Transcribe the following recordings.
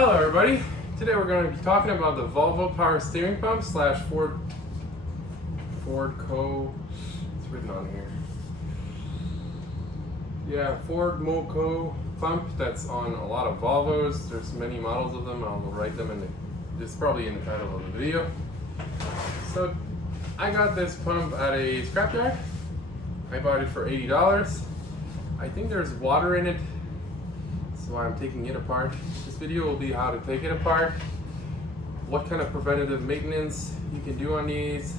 Hello everybody, today we're going to be talking about the Volvo power steering pump slash Ford Co, it's written on here. Yeah, Ford Moco pump that's on a lot of Volvos. There's many models of them. I'll write them in it's probably in the title of the video. So I got this pump at a scrapyard. I bought it for $80. I think there's water in it, so I'm taking it apart. This video will be how to take it apart, what kind of preventative maintenance you can do on these,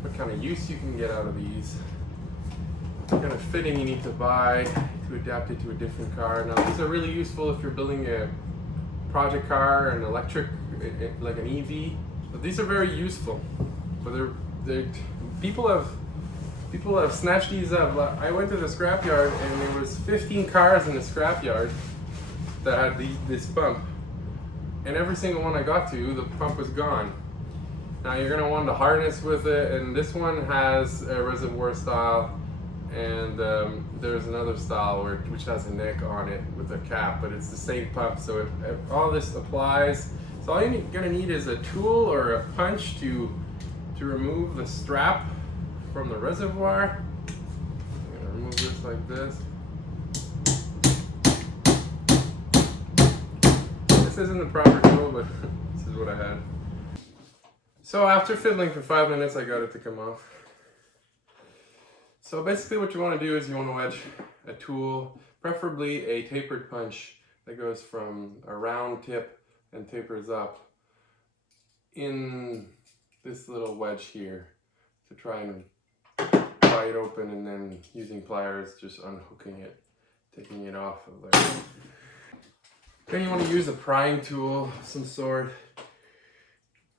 what kind of use you can get out of these, what kind of fitting you need to buy to adapt it to a different car. Now these are really useful if you're building a project car, an electric, like an EV. But these are very useful. But people have snatched these up. I went to the scrapyard and there was 15 cars in the scrapyard that had this pump, and every single one I got to, the pump was gone. Now you're going to want to harness with it, and this one has a reservoir style, and there's another style which has a neck on it with a cap, but it's the same pump, so all this applies. So all you're going to need is a tool or a punch to remove the strap from the reservoir. I'm going to remove this like this. This isn't the proper tool, but this is what I had. So after fiddling for 5 minutes, I got it to come off. So basically what you want to do is you want to wedge a tool, preferably a tapered punch that goes from a round tip and tapers up in this little wedge here to try and pry it open, and then using pliers just unhooking it, taking it off of there. Then you want to use a prying tool of some sort.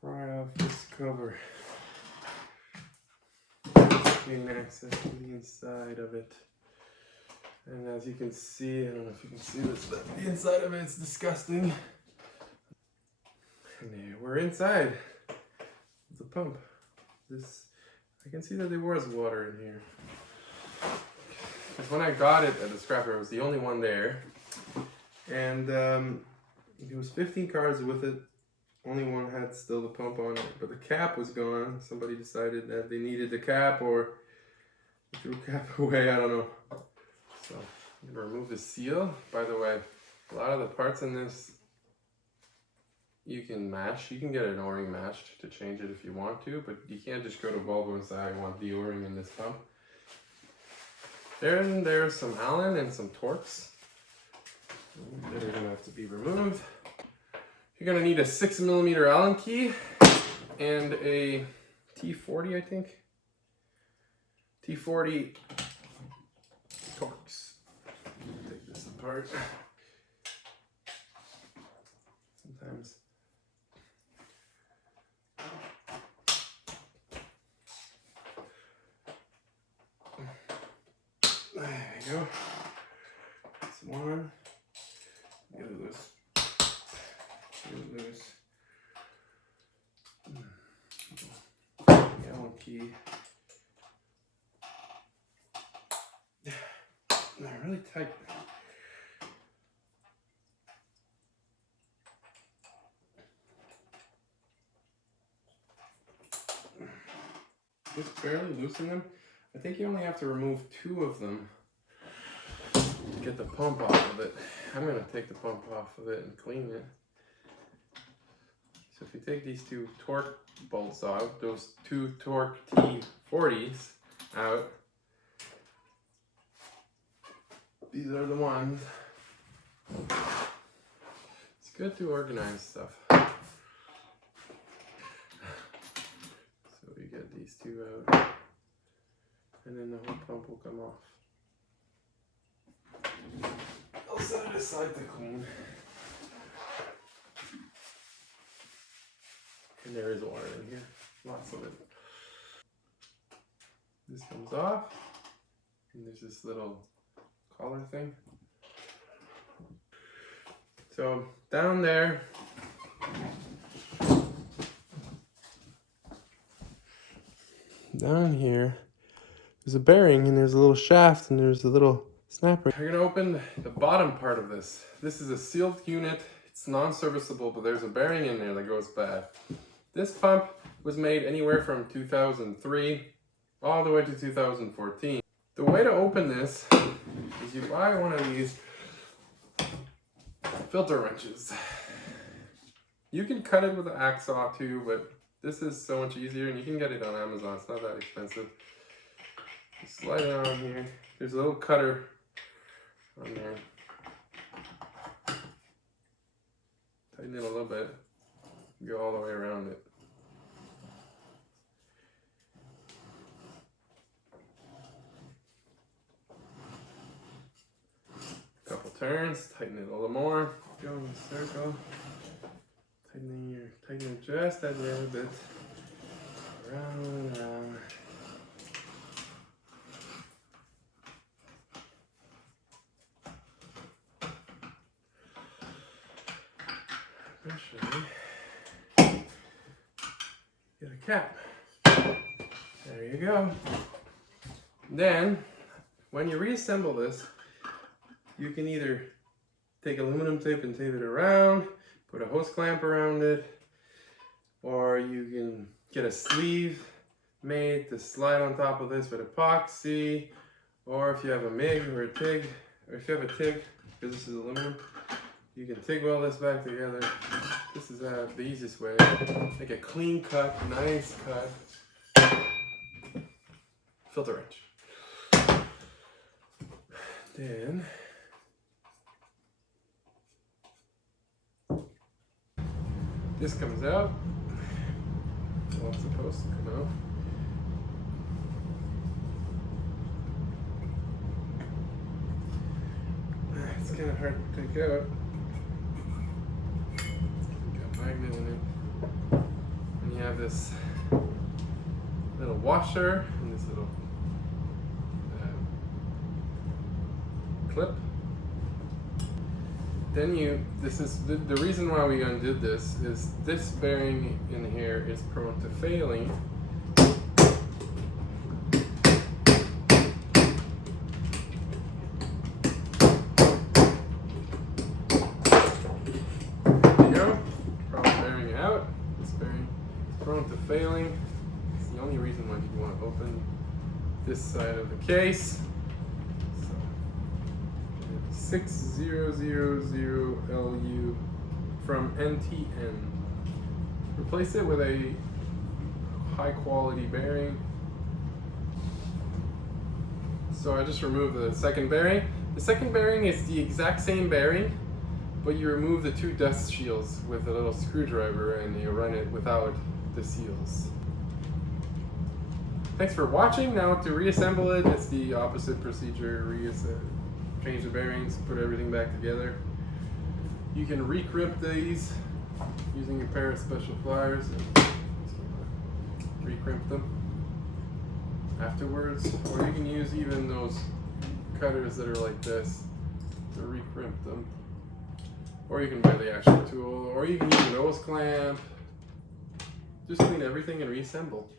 Pry off this cover. Gain access to the inside of it. And as you can see, I don't know if you can see this, but the inside of it is disgusting. And there, we're inside the pump. I can see that there was water in here. Because when I got it at the scrapyard, it was the only one there. And there was 15 cars with it. Only one had still the pump on it, but the cap was gone. Somebody decided that they needed the cap, or threw the cap away, I don't know. So I'm gonna remove the seal. By the way, a lot of the parts in this you can match. You can get an O-ring matched to change it if you want to, but you can't just go to Volvo and say I want the O-ring in this pump. There's some Allen and some Torx that are gonna have to be removed. You're gonna need a 6mm Allen key and a T40, I think. T40 Torx. Take this apart. Sometimes. There we go. That's one. Get it loose. Get it loose. Allen key. They're really tight. Just barely loosen them. I think you only have to remove 2 of them to get the pump off of it. I'm going to take the pump off of it and clean it. So if you take these 2 torque bolts out, those 2 torque T40s out, these are the ones. It's good to organize stuff. So you get these 2 out, and then the whole pump will come off. I'll set it aside to clean. And there is water in here, lots of it. This comes off, and there's this little collar thing. So down there, down here, there's a bearing, and there's a little shaft, and there's a little snapper. You're gonna open the bottom part of this. This is a sealed unit. It's non-serviceable, but there's a bearing in there that goes bad. This pump was made anywhere from 2003 all the way to 2014. The way to open this is you buy one of these filter wrenches. You can cut it with an axe saw too, but this is so much easier, and you can get it on Amazon. It's not that expensive. You slide it on here. There's a little cutter on there. Tighten it a little bit. Go all the way around it. A couple turns. Tighten it a little more. Go in a circle. Tighten it just a little bit. Around and around. Eventually, get a cap. There you go. Then, when you reassemble this, you can either take aluminum tape and tape it around, put a hose clamp around it, or you can get a sleeve made to slide on top of this with epoxy, or if you have a MIG or a TIG, or if you have a TIG, because this is aluminum, you can TIG weld this back together. This is the easiest way. Make a clean cut, nice cut. Filter wrench. Then this comes out. Well, it's supposed to come out. It's kind of hard to take out. Got a magnet in it. And you have this little washer and this little clip. Then this is the reason why we undid this is this bearing in here is prone to failing. There you go, problem bearing out. This bearing is prone to failing. It's the only reason why you want to open this side of the case. 6000LU from NTN. Replace it with a high quality bearing. So I just removed the second bearing. The second bearing is the exact same bearing, but you remove the two dust shields with a little screwdriver and you run it without the seals. Thanks for watching. Now to reassemble it, it's the opposite procedure. Change the bearings, put everything back together. You can recrimp these using a pair of special pliers and recrimp them afterwards, or you can use even those cutters that are like this to recrimp them, or you can buy the actual tool, or you can use an hose clamp. Just clean everything and reassemble.